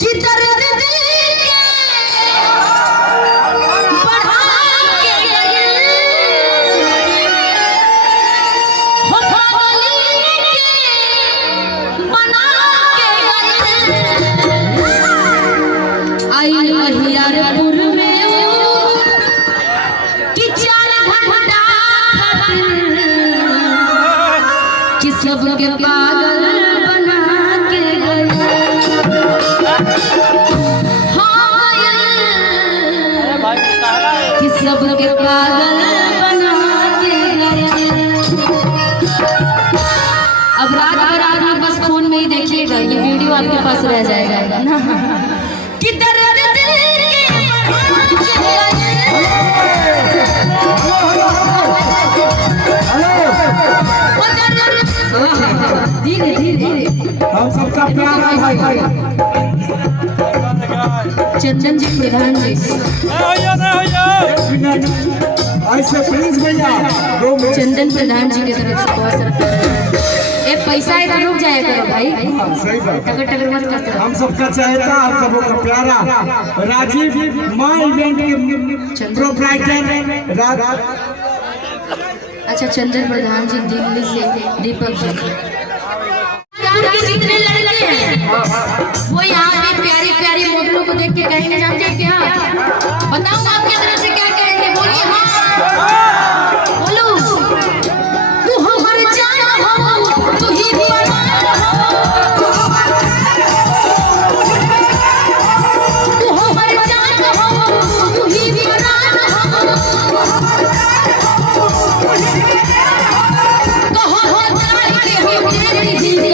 कि दर्द दिल के बढ़ा के गए हो पागल के बना के गए आई महियारपुर में कि 4 घंटा कि सबके पागल बना के गए कि सबके पागल बना के गए। अब रात भर आदमी बस फोन में ही देखिएगा, ये वीडियो आपके पास रह जाएगा कि दर्द दिल के बढ़ा के गए। धीरे धीरे हम सबका प्यार है भाई। चंदन जी प्रधान जी ऐसे प्लीज भैया चंदन प्रधान जी की तरफ से बहुत सारा ए पैसा है तो रुक जाए करो भाई, सही बात। टकर टकर मत करते रहो। हम सबका चाहता हम सबों का प्यारा राजीव माय इवेंट के प्रोप्राइटर अच्छा चंदन प्रधान जी दिल्ली से दीपक जी के जितने लड़के हैं वो यहाँ पे प्यारी प्यारी मॉडलों को देख के कहेंगे जानते क्या? बताओ आपकी तरफ से क्या कहेंगे? बोलिए हाँ बोलो। तू हमारे जान हो तू ही परान हो, तू हमारे जान हो तू ही परान हो, कहो हो जाए के हो तेरी जिंदगी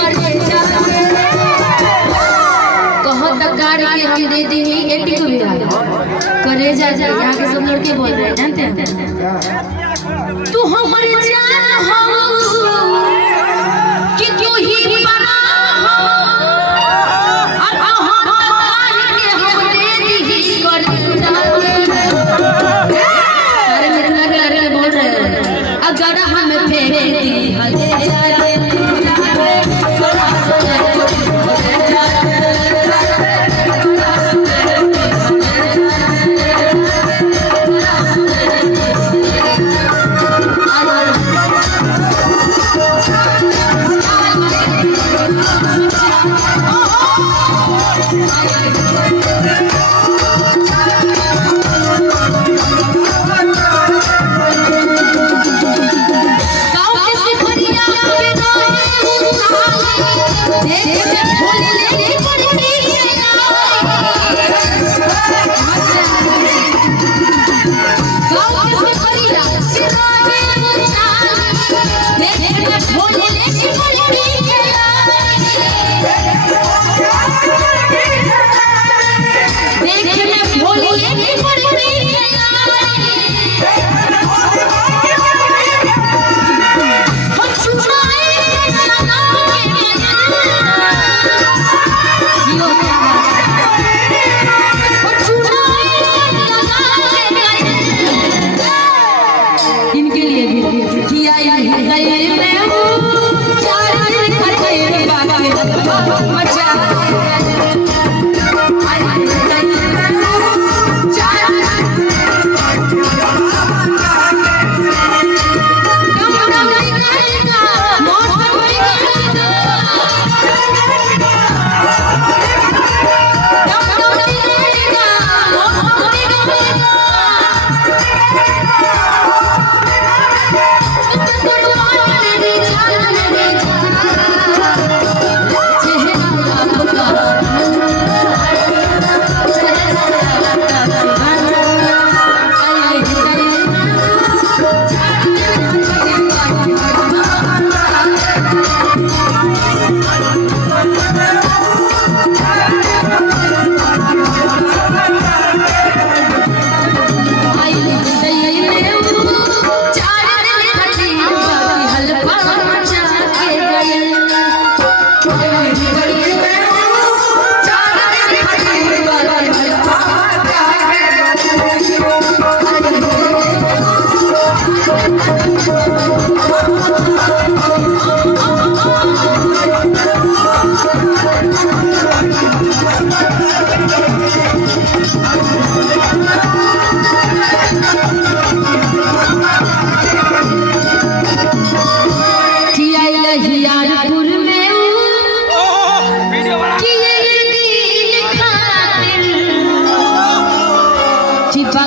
कहो तकार के हम दे देंगे एटी को भी करे जा यहाँ के सब लड़के बोल रहे हैं जानते हैं। तू हमारे जान हो कि तू ही परान हो, अब कहो तकार के हम दे देंगे सारे मिथिला के लड़के बोल रहे हैं अगर हम फेंक दी हले जाए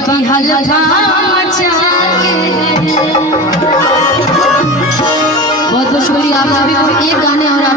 बाकी हलवा मचा के बहुत बहुत शुक्रिया आप सभी को। एक गाने और आप